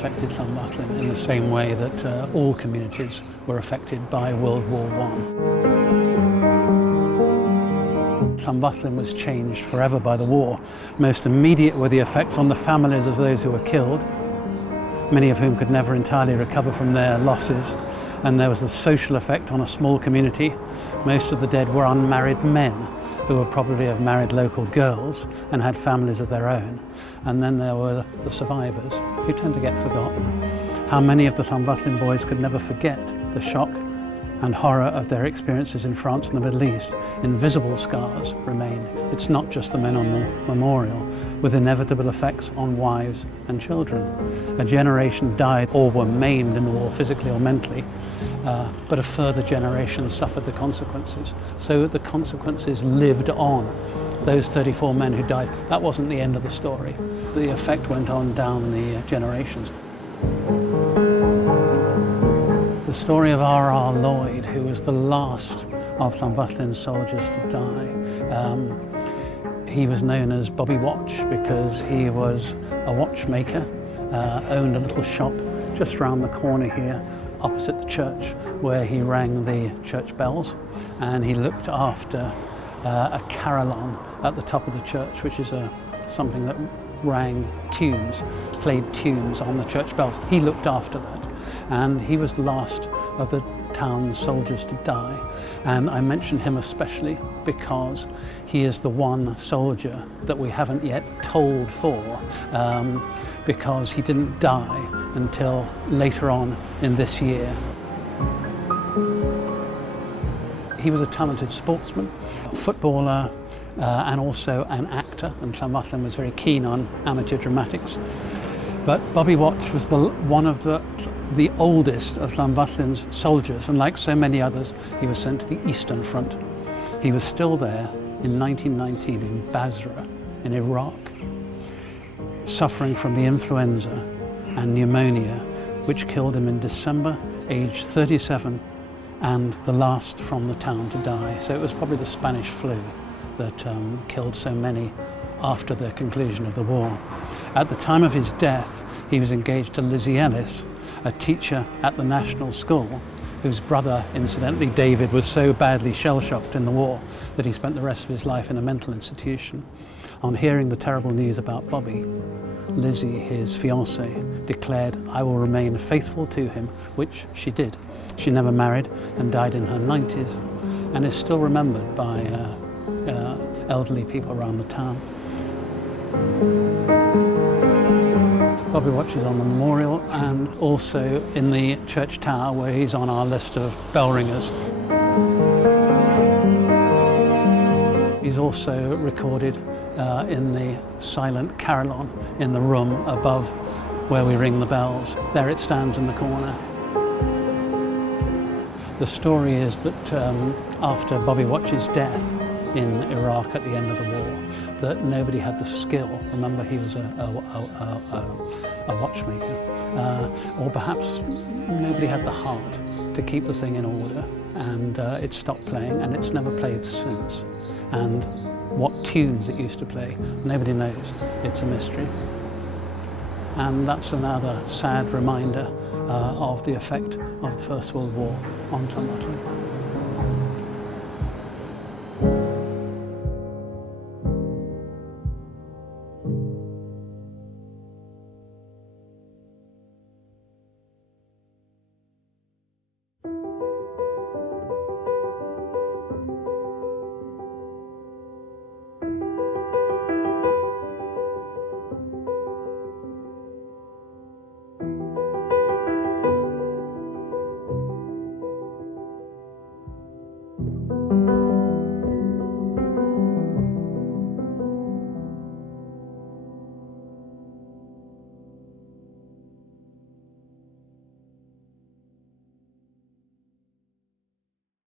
affected Llanfyllin in the same way that all communities were affected by World War I. Llanfyllin was changed forever by the war. Most immediate were the effects on the families of those who were killed, many of whom could never entirely recover from their losses. And there was the social effect on a small community. Most of the dead were unmarried men who would probably have married local girls and had families of their own. And then there were the survivors, who tend to get forgotten. How many of the Llanfyllin boys could never forget the shock and horror of their experiences in France and the Middle East? Invisible scars remain. It's not just the men on the memorial, with inevitable effects on wives and children. A generation died or were maimed in the war, physically or mentally, but a further generation suffered the consequences. So the consequences lived on. Those 34 men who died, that wasn't the end of the story. The effect went on down the generations. The story of R R Lloyd, who was the last of Llanfyllin's soldiers to die. He was known as Bobby Watch because he was a watchmaker, owned a little shop just round the corner here, opposite the church, where he rang the church bells, and he looked after a carillon at the top of the church, which is something that rang tunes, played tunes on the church bells. He looked after that, and he was the last of the town's soldiers to die. And I mention him especially because he is the one soldier that we haven't yet told for, because he didn't die until later on in this year. He was a talented sportsman, a footballer, and also an actor, and Llanfyllin was very keen on amateur dramatics. But Bobby Watch was one of the oldest of Llanfyllin's soldiers, and like so many others, he was sent to the Eastern Front. He was still there in 1919 in Basra, in Iraq, suffering from the influenza and pneumonia, which killed him in December, aged 37, and the last from the town to die. So it was probably the Spanish flu that killed so many after the conclusion of the war. At the time of his death, he was engaged to Lizzie Ellis, a teacher at the National School, whose brother, incidentally, David, was so badly shell-shocked in the war that he spent the rest of his life in a mental institution. On hearing the terrible news about Bobby, Lizzie, his fiancée, declared, "I will remain faithful to him," which she did. She never married and died in her 90s, and is still remembered by elderly people around the town. Bobby Watch is on the memorial and also in the church tower, where he's on our list of bell ringers. He's also recorded in the silent carillon in the room above where we ring the bells. There it stands in the corner. The story is that after Bobby Watch's death in Iraq at the end of the war, that nobody had the skill. Remember, he was a watchmaker, or perhaps nobody had the heart to keep the thing in order, and it stopped playing, and it's never played since. And what tunes it used to play, nobody knows. It's a mystery. And that's another sad reminder of the effect of the First World War on Llanfyllin.